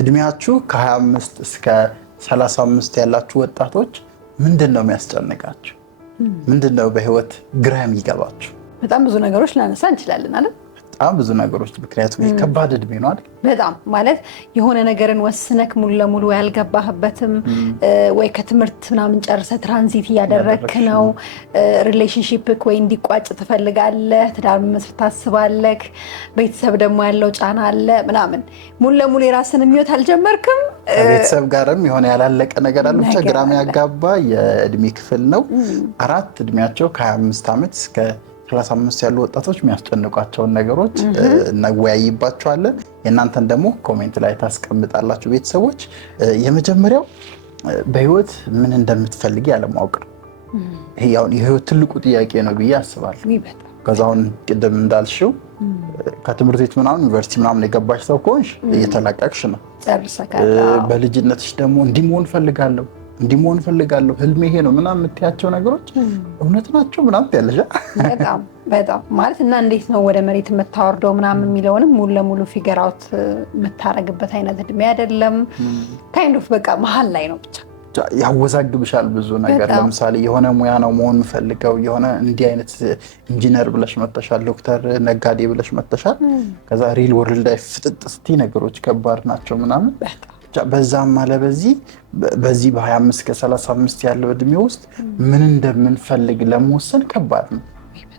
እድሜያችሁ ከ25 እስከ 35 ያላችሁ ወጣቶች ምንድነው የሚያስጨንቃችሁ? ምንድነው በህይወት ግራ የሚገባችሁ? በጣም ብዙ ነገሮች ላነሳ እንችላለን አይደል? በጣም ብዙ ነገሮች፣ ምክንያቱም ከባድ እድሜ ነው አይደል? በጣም ማለት የሆነ ነገርን ወስነክ ሙሉ ለሙሉ ያልገባህበትም ወይ ከትምህርት ምናምን ጨርሰ ትራንዚት እያደረግክ ነው። ሪሌሽንሺፕክ ወይ እንዲቋጭ ትፈልጋለህ፣ ትዳር መመስረት ታስባለህ፣ ቤተሰብ ደግሞ ያለው ጫና አለ ምናምን። ሙሉ ለሙሉ የራስን ህይወት አልጀመርክም። ከቤተሰብ ጋርም የሆነ ያላለቀ ነገር አለ። ብቻ ግራም ያጋባ የእድሜ ክፍል ነው። አራት እድሜያቸው ከ25 ዓመት እስከ 35 ያሉ ወጣቶች የሚያስጨንቋቸውን ነገሮች እናወያይባቸዋለን። የእናንተን ደግሞ ኮሜንት ላይ ታስቀምጣላችሁ። ቤተሰቦች የመጀመሪያው በህይወት ምን እንደምትፈልጊ ያለማወቅ ነው። ይሄ የህይወት ትልቁ ጥያቄ ነው ብዬ አስባለሁ። ከዛ አሁን ቅድም እንዳልሽው ከትምህርት ቤት ምናምን ዩኒቨርሲቲ ምናምን የገባሽ ሰው ከሆንሽ እየተላቀቅሽ ነው። በልጅነትሽ ደግሞ እንዲህ መሆን ፈልጋለሁ ህልሜ ይሄ ነው ምናምን የምትያቸው ነገሮች እውነት ናቸው ምናምን ያለሽ በጣም ማለት እና እንዴት ነው ወደ መሬት የምታወርደው ምናምን የሚለውንም ሙሉ ለሙሉ ፊገር አውት የምታረግበት አይነት እድሜ አይደለም። ካይንድ ኦፍ በቃ መሀል ላይ ነው። ብቻ ያወዛግብሻል ብዙ ነገር። ለምሳሌ የሆነ ሙያ ነው መሆን ፈልገው የሆነ እንዲህ አይነት ኢንጂነር ብለሽ መተሻል፣ ዶክተር፣ ነጋዴ ብለሽ መተሻል። ከዛ ሪል ወርልድ ላይ ፍጥጥ ስቲ ነገሮች ከባድ ናቸው ምናምን። በዛም አለ በዚህ በ25 ከ35 ያለው እድሜ ውስጥ ምን እንደምንፈልግ ለመወሰን ከባድ ነው።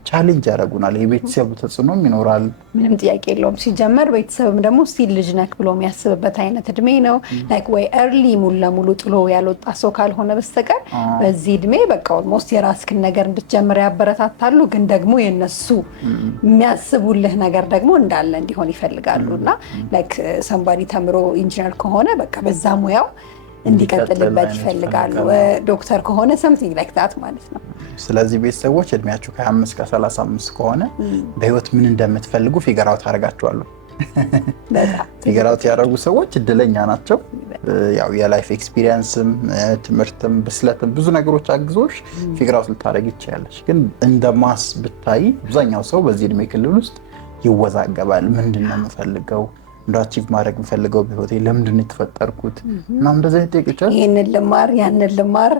ቻሌንጅ ያደርጉናል። የቤተሰብ ተጽዕኖም ይኖራል። ምንም ጥያቄ የለውም። ሲጀመር ቤተሰብም ደግሞ ስቲል ልጅ ነክ ብሎ የሚያስብበት አይነት እድሜ ነው። ላይክ ወይ እርሊ ሙሉ ለሙሉ ጥሎ ያልወጣ ሰው ካልሆነ በስተቀር በዚህ እድሜ በቃ ኦልሞስት የራስክን ነገር እንድትጀምር ያበረታታሉ። ግን ደግሞ የነሱ የሚያስቡልህ ነገር ደግሞ እንዳለ እንዲሆን ይፈልጋሉ። እና ላይክ ሰምባዲ ተምሮ ኢንጂነር ከሆነ በቃ በዛ ሙያው እንዲቀጥልበት ይፈልጋሉ። ዶክተር ከሆነ something like that ማለት ነው። ስለዚህ ቤተሰቦች እድሜያችሁ ከ25 ከ35 ከሆነ በህይወት ምን እንደምትፈልጉ ፊገር አውት አደርጋችኋለሁ። ፊገር አውት ያደረጉ ሰዎች እድለኛ ናቸው። ያው የላይፍ ኤክስፒሪየንስም ትምህርትም ብስለትም ብዙ ነገሮች አግዞሽ ፊገር አውት ልታደርግ ይችላልሽ። ግን እንደማስ ብታይ አብዛኛው ሰው በዚህ እድሜ ክልል ውስጥ ይወዛገባል። ምንድነው የምፈልገው? አቺቭ ማድረግ የምፈልገው በህይወቴ ለምንድን ነው የተፈጠርኩት? እና እንደዚህ ጥያቄዎች ይሄንን ልማር ያንን ልማር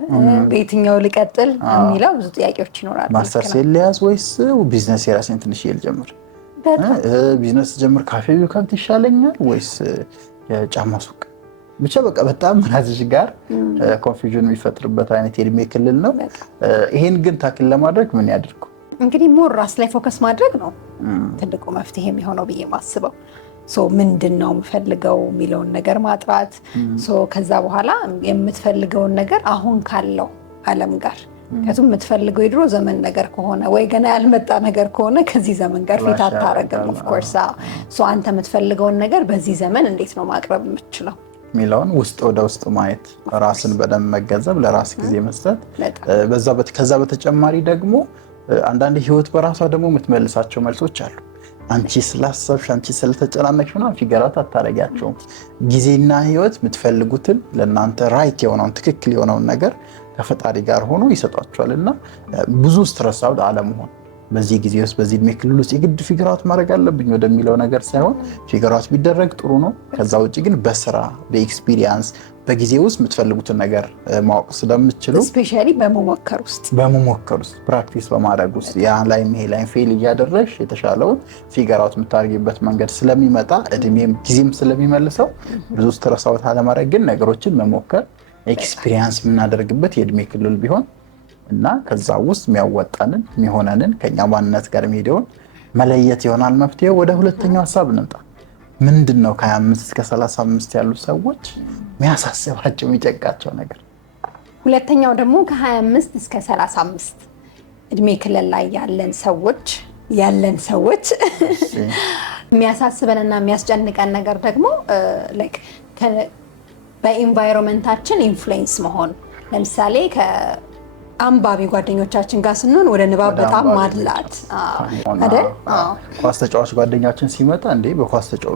በየትኛው ልቀጥል የሚለው ብዙ ጥያቄዎች ይኖራሉ። ማስተርስ ልያዝ ወይስ ቢዝነስ የራሴን ትንሽ ልጀምር? ቢዝነስ ጀምር ካፌ ቢከፍት ይሻለኛል ወይስ የጫማ ሱቅ? ብቻ በቃ በጣም ራስሽ ጋር ኮንፊውዥን የሚፈጥርበት አይነት የእድሜ ክልል ነው። ይሄን ግን ታክል ለማድረግ ምን ያድርጉ? እንግዲህ ሞር ራስ ላይ ፎከስ ማድረግ ነው ትልቁ መፍትሄ የሚሆነው ብዬ ማስበው። ምንድን ነው የምፈልገው የሚለውን ነገር ማጥራት። ከዛ በኋላ የምትፈልገውን ነገር አሁን ካለው ዓለም ጋር ከቱም የምትፈልገው የድሮ ዘመን ነገር ከሆነ ወይ ገና ያልመጣ ነገር ከሆነ ከዚህ ዘመን ጋር ፊት አታረግም። ኦፍ ኮርስ አንተ የምትፈልገውን ነገር በዚህ ዘመን እንዴት ነው ማቅረብ የምትችለው ሚላውን ውስጥ ወደ ውስጥ ማየት፣ ራስን በደንብ መገንዘብ፣ ለራስ ጊዜ መስጠት። ከዛ በተጨማሪ ደግሞ አንዳንድ ህይወት በራሷ ደግሞ የምትመልሳቸው መልሶች አሉ። አንቺ ስላሰብሽ አንቺ ስለተጨናነቅሽ ምናምን ፊገር አውት አታረጊያቸውም። ጊዜና ህይወት የምትፈልጉትን ለእናንተ ራይት የሆነውን ትክክል የሆነውን ነገር ከፈጣሪ ጋር ሆኖ ይሰጧቸዋል። እና ብዙ ስትረስ አውት አለመሆን በዚህ ጊዜ ውስጥ በዚህ እድሜ ክልል ውስጥ የግድ ፊገር አውት ማድረግ አለብኝ ወደሚለው ነገር ሳይሆን ፊገር አውት ቢደረግ ጥሩ ነው። ከዛ ውጭ ግን በስራ በኤክስፒሪየንስ በጊዜ ውስጥ የምትፈልጉትን ነገር ማወቅ ስለምትችሉ ስፔሻሊ በመሞከር ውስጥ ፕራክቲስ በማድረግ ውስጥ ያ ላይ ይሄ ላይ ፌል እያደረግሽ የተሻለውን ፊገር አውት የምታደርጊበት መንገድ ስለሚመጣ እድሜም ጊዜም ስለሚመልሰው ብዙ ስትረስ አውት አለማድረግ ግን ነገሮችን መሞከር ኤክስፒሪየንስ የምናደርግበት የእድሜ ክልል ቢሆን እና ከዛ ውስጥ የሚያወጣንን የሚሆነንን ከኛ ማንነት ጋር የሚሄደውን መለየት ይሆናል መፍትሄው። ወደ ሁለተኛው ሀሳብ እንምጣ። ምንድነው ከ25 እስከ 35 ያሉ ሰዎች የሚያሳስባቸው የሚጨቃቸው ነገር? ሁለተኛው ደግሞ ከ25 እስከ 35 እድሜ ክልል ላይ ያለን ሰዎች የሚያሳስበንና የሚያስጨንቀን ነገር ደግሞ ላይክ በኢንቫይሮንመንታችን ኢንፍሉዌንስ መሆን። ለምሳሌ አንባቢ ጓደኞቻችን ጋር ስንሆን ወደ ንባብ በጣም ማድላት አይደል? ኳስ ተጫዋች ጓደኛችን ሲመጣ እንዴ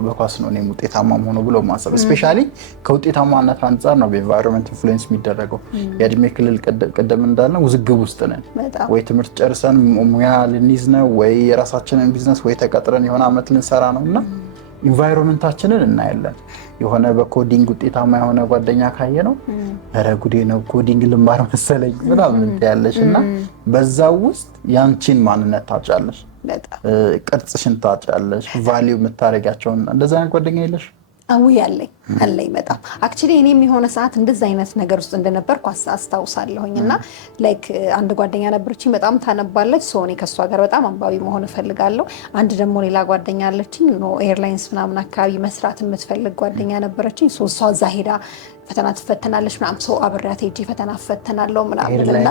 በኳስ ነው እኔም ውጤታማ ሆኖ ብሎ ማሰብ። ስፔሻሊ ከውጤታማነት አንፃር ነው በኢንቫይሮንመንት ኢንፍሉዌንስ የሚደረገው። የእድሜ ክልል ቅድም እንዳልነው ውዝግብ ውስጥ ነን። ወይ ትምህርት ጨርሰን ሙያ ልንይዝ ነው፣ ወይ የራሳችንን ቢዝነስ ወይ ተቀጥረን የሆነ አመት ልንሰራ ነው። እና ኢንቫይሮንመንታችንን እናያለን። የሆነ በኮዲንግ ውጤታማ የሆነ ጓደኛ ካየ ነው ኧረ ጉዴ ነው ኮዲንግ ልማር መሰለኝ ምናምን ያለሽ እና በዛው ውስጥ ያንቺን ማንነት ታጫለሽ፣ ቅርጽሽን ታጫለሽ፣ ቫልዩ የምታረጋቸውን እንደዛ አይነት ጓደኛ የለሽ? አለኝ በጣም አክቹሊ እኔም የሆነ ሰዓት እንደዛ አይነት ነገር ውስጥ እንደነበርኩ አስታውሳለሁኝ። እና ላይክ አንድ ጓደኛ ነበረችኝ በጣም ታነባለች፣ እኔ ከእሷ ጋር በጣም አንባቢ መሆን እፈልጋለሁ። አንድ ደግሞ ሌላ ጓደኛ አለችኝ ኤርላይንስ ምናምን አካባቢ መስራት የምትፈልግ ጓደኛ ነበረችኝ። እሷ እዛ ሄዳ ፈተና ትፈተናለች ምናምን፣ ሰው አብሬያት ሄጄ ፈተና እፈተናለሁ ምናምን እና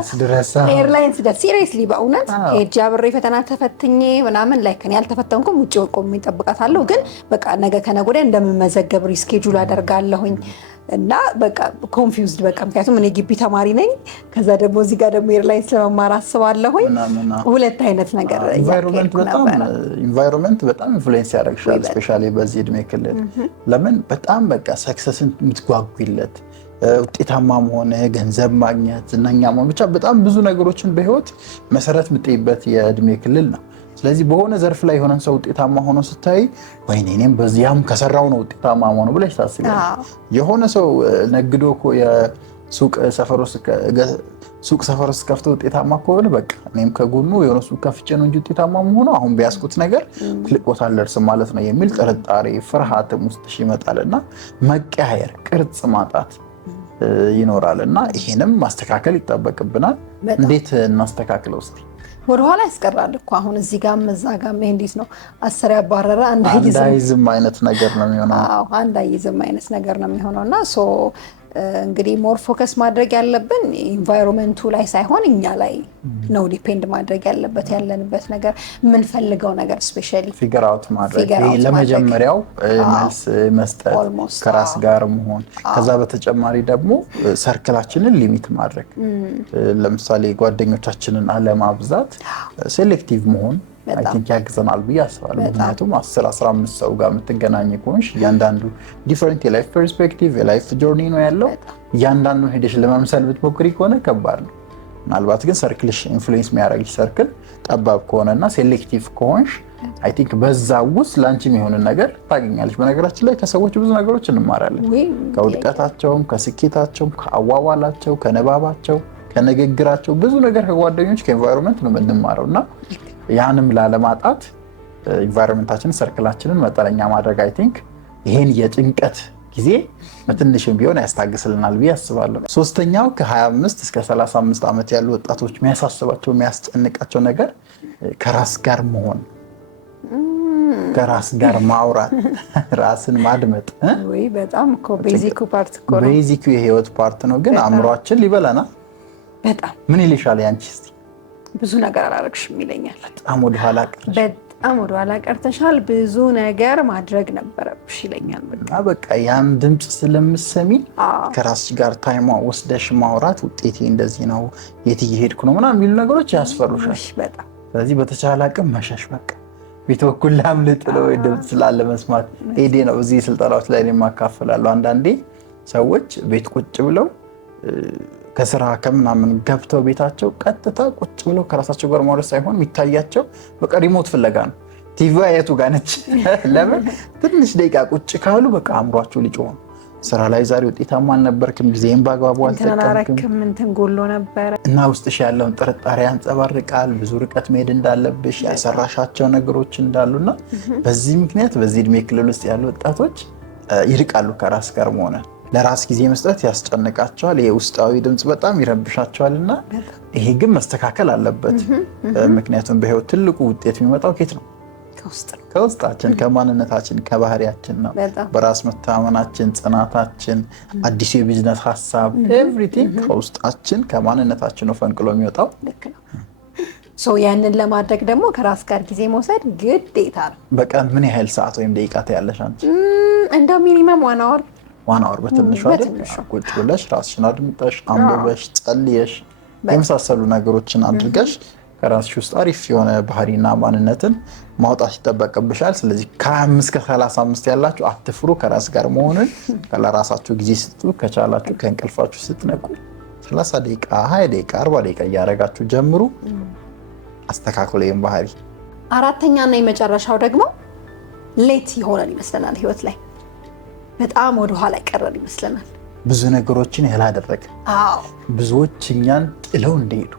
ኤርላይንስ ድረስ ሲሪየስሊ በእውነት ሄጄ አብሬ ፈተና ተፈትኜ ምናምን ላይክ እኔ ያልተፈተንኩም ውጭ ቆሜ እጠብቃታለሁ። ግን በቃ ነገ ከነገ ወዲያ እንደምመዘገብ ሪስኬጁል አደርጋለሁኝ እና በቃ ኮንፊውዝድ በቃ ምክንያቱም እኔ ግቢ ተማሪ ነኝ፣ ከዛ ደግሞ እዚህ ጋር ደግሞ ኤርላይንስ ለመማር አስባለሁኝ። ሁለት አይነት ነገር ኢንቫይሮንመንት በጣም ኢንፍሉዌንስ ያደርግሻል፣ ስፔሻሊ በዚህ እድሜ ክልል። ለምን በጣም በቃ ሰክሰስን የምትጓጉለት ውጤታማ መሆን፣ ገንዘብ ማግኘት፣ ዝነኛ መሆን፣ ብቻ በጣም ብዙ ነገሮችን በህይወት መሰረት የምትይበት የእድሜ ክልል ነው። ስለዚህ በሆነ ዘርፍ ላይ የሆነን ሰው ውጤታማ ሆኖ ስታይ ወይኔ እኔም በዚያም ከሰራው ነው ውጤታማ ሆኖ ብለሽ ታስቢያለሽ። የሆነ ሰው ነግዶ እኮ የሱቅ ሰፈር ውስጥ ከፍቶ ውጤታማ ከሆነ በቃ እኔም ከጎኑ የሆነ ሱቅ ከፍቼ ነው እንጂ ውጤታማ መሆኑ አሁን ቢያስኩት ነገር ትልቅ ቦታ አልደርስም ማለት ነው የሚል ጥርጣሬ ፍርሃትም ውስጥሽ ይመጣልና መቀያየር፣ ቅርጽ ማጣት ይኖራል እና ይሄንም ማስተካከል ይጠበቅብናል። እንዴት እናስተካክለው እስቲ? ወደኋላ ያስቀራል እኮ አሁን እዚህ ጋር እዛ ጋር እንዴት ነው 10 ያባረረ አንድ አይዝም አይነት ነገር ነው የሚሆነው። አንድ አይዝም አይነት ነገር ነው የሚሆነውና እንግዲህ ሞር ፎከስ ማድረግ ያለብን ኢንቫይሮንመንቱ ላይ ሳይሆን እኛ ላይ ነው ዲፔንድ ማድረግ ያለበት። ያለንበት ነገር የምንፈልገው ነገር ስፔሻሊ ፊገር አውት ማድረግ ለመጀመሪያው መልስ መስጠት፣ ከራስ ጋር መሆን፣ ከዛ በተጨማሪ ደግሞ ሰርክላችንን ሊሚት ማድረግ። ለምሳሌ ጓደኞቻችንን አለማብዛት፣ ሴሌክቲቭ መሆን አይ ቲንክ ያግዘናል ብዬ አስባለሁ። ምክንያቱም 10-15 ሰው ጋር የምትገናኝ ከሆንሽ እያንዳንዱ ዲፈረንት የላይፍ ፐርስፔክቲቭ የላይፍ ጆርኒ ነው ያለው። እያንዳንዱን ሄደሽ ለመምሰል ብትሞክሪ ከሆነ ከባድ ነው። ምናልባት ግን ሰርክልሽ ኢንፍሉዌንስ የሚያደርግሽ ሰርክል ጠባብ ከሆነና ሴሌክቲቭ ከሆንሽ አይ ቲንክ በዛ ውስጥ ለአንቺ የሚሆንን ነገር ታገኛለች። በነገራችን ላይ ከሰዎች ብዙ ነገሮች እንማራለን። ከውድቀታቸውም፣ ከስኬታቸውም፣ ከአዋዋላቸው፣ ከንባባቸው፣ ከንግግራቸው ብዙ ነገር ከጓደኞች ከኤንቫይሮንመንት ነው የምንማረው እና ያንም ላለማጣት ኢንቫይሮንመንታችንን ሰርክላችንን መጠነኛ ማድረግ አይ ቲንክ ይሄን የጭንቀት ጊዜ በትንሽም ቢሆን ያስታግስልናል ብዬ አስባለሁ። ሶስተኛው ከ25 እስከ 35 ዓመት ያሉ ወጣቶች የሚያሳስባቸው የሚያስጨንቃቸው ነገር ከራስ ጋር መሆን፣ ከራስ ጋር ማውራት፣ ራስን ማድመጥ። ወይ በጣም እኮ ቤዚኩ ፓርት እኮ ነው። ቤዚኩ የህይወት ፓርት ነው፣ ግን አእምሯችን ሊበላና በጣም ምን ይልሻል ያንቺ? እስቲ ብዙ ነገር አላረግሽም ይለኛል። በጣም ወደኋላ ቀርተሻል፣ ብዙ ነገር ማድረግ ነበረብሽ ይለኛል። በቃ ያን ድምፅ ስለምሰሚ ከራስሽ ጋር ታይም ወስደሽ ማውራት፣ ውጤቴ እንደዚህ ነው፣ የት እየሄድኩ ነው ምናምን የሚሉ ነገሮች ያስፈሩሻል በጣም። ስለዚህ በተቻለ አቅም መሸሽ፣ በቃ ቤት በኩል ላምልጥ ነው ድምፅ ስላለ መስማት። ሄዴ ነው እዚህ ስልጠናዎች ላይ የማካፈላለሁ። አንዳንዴ ሰዎች ቤት ቁጭ ብለው ከስራ ከምናምን ገብተው ቤታቸው ቀጥታ ቁጭ ብለው ከራሳቸው ጋር ማውራት ሳይሆን የሚታያቸው በቃ ሪሞት ፍለጋ ነው። ቲቪ የቱ ጋር ነች? ለምን ትንሽ ደቂቃ ቁጭ ካሉ በቃ አእምሯቸው ሊጮህ ነው። ስራ ላይ ዛሬ ውጤታማ አልነበርክም፣ ጊዜን በአግባቡ አልተጠቀምክም፣ እንትን ጎሎ ነበረ እና ውስጥሽ ያለውን ጥርጣሬ ያንጸባርቃል። ብዙ ርቀት መሄድ እንዳለብሽ፣ ያሰራሻቸው ነገሮች እንዳሉና በዚህ ምክንያት በዚህ እድሜ ክልል ውስጥ ያሉ ወጣቶች ይርቃሉ ከራስ ጋር መሆን። ለራስ ጊዜ መስጠት ያስጨንቃቸዋል። ይሄ ውስጣዊ ድምፅ በጣም ይረብሻቸዋል እና ይሄ ግን መስተካከል አለበት። ምክንያቱም በህይወት ትልቁ ውጤት የሚመጣው ከየት ነው? ከውስጣችን፣ ከማንነታችን፣ ከባህሪያችን ነው። በራስ መተማመናችን፣ ጽናታችን፣ አዲሱ የቢዝነስ ሀሳብ ኤቭሪቲንግ ከውስጣችን ከማንነታችን ነው ፈንቅሎ የሚወጣው። ያንን ለማድረግ ደግሞ ከራስ ጋር ጊዜ መውሰድ ግዴታ ነው። በቀን ምን ያህል ሰዓት ወይም ደቂቃ ታያለሽ አንቺ? እንደው ሚኒመም 1 አወር በትንሹ አይደል? ቁጭ ብለሽ ራስሽን አድምጠሽ አንብበሽ ጸልየሽ የመሳሰሉ ነገሮችን አድርገሽ ከራስሽ ውስጥ አሪፍ የሆነ ባህሪና ማንነትን ማውጣት ይጠበቅብሻል። ስለዚህ ከ25 እስከ 35 ያላችሁ አትፍሩ፣ ከራስ ጋር መሆንን ለራሳችሁ ጊዜ ስጡ። ከቻላችሁ ከእንቅልፋችሁ ስትነቁ 30 ደቂቃ፣ 20 ደቂቃ፣ 40 ደቂቃ እያደረጋችሁ ጀምሩ። አስተካክሉ ይህን ባህሪ። አራተኛና የመጨረሻው ደግሞ ሌት ይሆናል ይመስለናል ህይወት ላይ በጣም ወደኋላ ቀረን ይመስለናል። ብዙ ነገሮችን ያላደረገ ብዙዎች እኛን ጥለው እንደሄዱ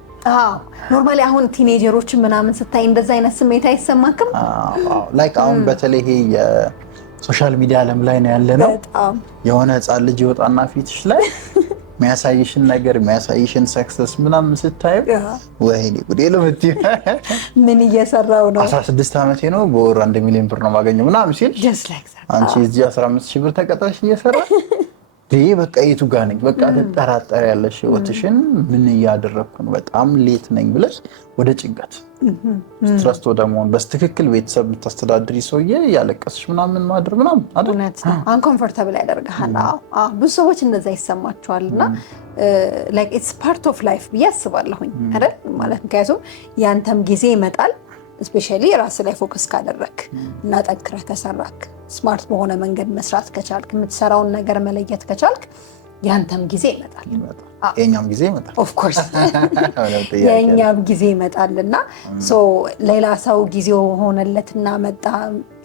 ኖርማሊ አሁን ቲኔጀሮችን ምናምን ስታይ እንደዛ አይነት ስሜት አይሰማክም? ላይክ አሁን በተለይ ይሄ የሶሻል ሚዲያ ዓለም ላይ ነው ያለነው። የሆነ ህፃን ልጅ ይወጣና ፊትሽ ላይ የሚያሳይሽን ነገር የሚያሳይሽን ሰክሰስ ምናምን ስታዩ ወይኔ ጉዴ ለምት ምን እየሰራው ነው 16 ዓመቴ ነው በወር 1 ሚሊዮን ብር ነው ማገኘው ምናምን ሲል አንቺ እዚህ 15,000 ብር ተቀጣሽ እየሰራ በቃ የቱ ጋር ነኝ በቃ ተጠራጠር ያለሽ ህይወትሽን ምን እያደረኩ ነው በጣም ሌት ነኝ ብለሽ ወደ ጭንቀት ስትረስ ደግሞ በስትክክል ቤተሰብ የምታስተዳድሪ ሰውዬ ያለቀስሽ ምናምን ማድር ምናምን አይደል አንኮምፎርታብል ያደርጋል። ብዙ ሰዎች እንደዛ ይሰማቸዋልና ላይክ ኢትስ ፓርት ኦፍ ላይፍ ብዬ አስባለሁኝ አይደል ማለት ምክንያቱም ያንተም ጊዜ ይመጣል ስፔሻሊ ራስ ላይ ፎከስ ካደረክ እና ጠንክረህ ከሰራክ ስማርት በሆነ መንገድ መስራት ከቻልክ የምትሰራውን ነገር መለየት ከቻልክ ያንተም ጊዜ ይመጣል። የኛም ጊዜ ይመጣል ኦፍ ኮርስ የኛም ጊዜ ይመጣልና ሌላ ሰው ጊዜው ሆነለትና መጣ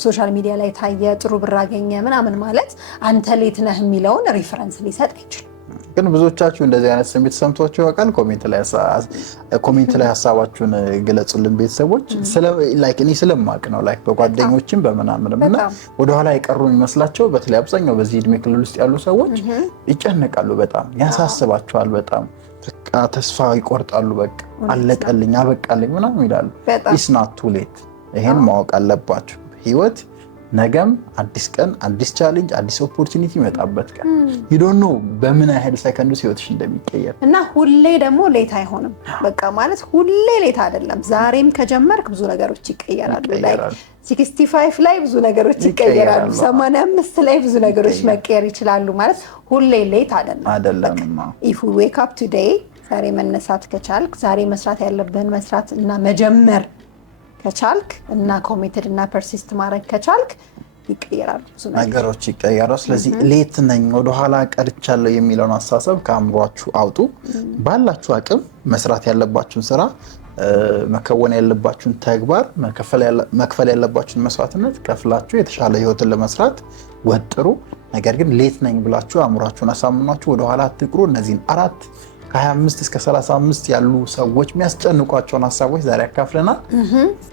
ሶሻል ሚዲያ ላይ ታየ ጥሩ ብር አገኘ ምናምን ማለት አንተ ሌት ነህ የሚለውን ሪፈረንስ ሊሰጥ አይችልም። ግን ብዙዎቻችሁ እንደዚህ አይነት ስሜት ሰምቷችሁ ያውቃል? ኮሜንት ላይ ሀሳባችሁን ግለጹልን ቤተሰቦች። እኔ ስለማቅ ነው በጓደኞችም በምናምንም እና ወደኋላ የቀሩ የሚመስላቸው በተለይ አብዛኛው በዚህ እድሜ ክልል ውስጥ ያሉ ሰዎች ይጨነቃሉ፣ በጣም ያሳስባቸዋል፣ በጣም በቃ ተስፋ ይቆርጣሉ። በቃ አለቀልኝ አበቃልኝ ምናምን ይላሉ። ኢትስ ናት ቱ ሌት። ይሄን ማወቅ አለባችሁ። ህይወት ነገም አዲስ ቀን አዲስ ቻሌንጅ አዲስ ኦፖርቹኒቲ ይመጣበት ቀን you don't know በምን ያህል ሰከንድ ውስጥ ህይወትሽ እንደሚቀየር እና ሁሌ ደግሞ ሌት አይሆንም። በቃ ማለት ሁሌ ሌት አይደለም። ዛሬም ከጀመርክ ብዙ ነገሮች ይቀየራሉ። ላይክ 65 ላይ ብዙ ነገሮች ይቀየራሉ። 85 ላይ ብዙ ነገሮች መቀየር ይችላሉ። ማለት ሁሌ ሌት አይደለም። if we wake up today ዛሬ መነሳት ከቻልክ ዛሬ መስራት ያለብህን መስራት እና መጀመር ከቻልክ እና ኮሚትድ እና ፐርሲስት ማድረግ ከቻልክ ይቀየራሉ ነገሮች ይቀየራሉ። ስለዚህ ሌት ነኝ ወደኋላ ቀርቻለሁ የሚለውን አስተሳሰብ ከአእምሯችሁ አውጡ። ባላችሁ አቅም መስራት ያለባችሁን ስራ መከወን ያለባችሁን ተግባር መክፈል ያለባችሁን መስዋዕትነት ከፍላችሁ የተሻለ ህይወትን ለመስራት ወጥሩ። ነገር ግን ሌት ነኝ ብላችሁ አእምሯችሁን አሳምኗችሁ ወደኋላ አትቅሩ። እነዚህን 4 ከ25 እስከ 35 ያሉ ሰዎች የሚያስጨንቋቸውን ሀሳቦች ዛሬ አካፍለናል።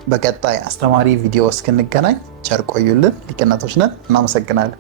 በቀጣይ አስተማሪ ቪዲዮ እስክንገናኝ ቸር ቆዩልን። ሊቅነቶች ነን። እናመሰግናለን።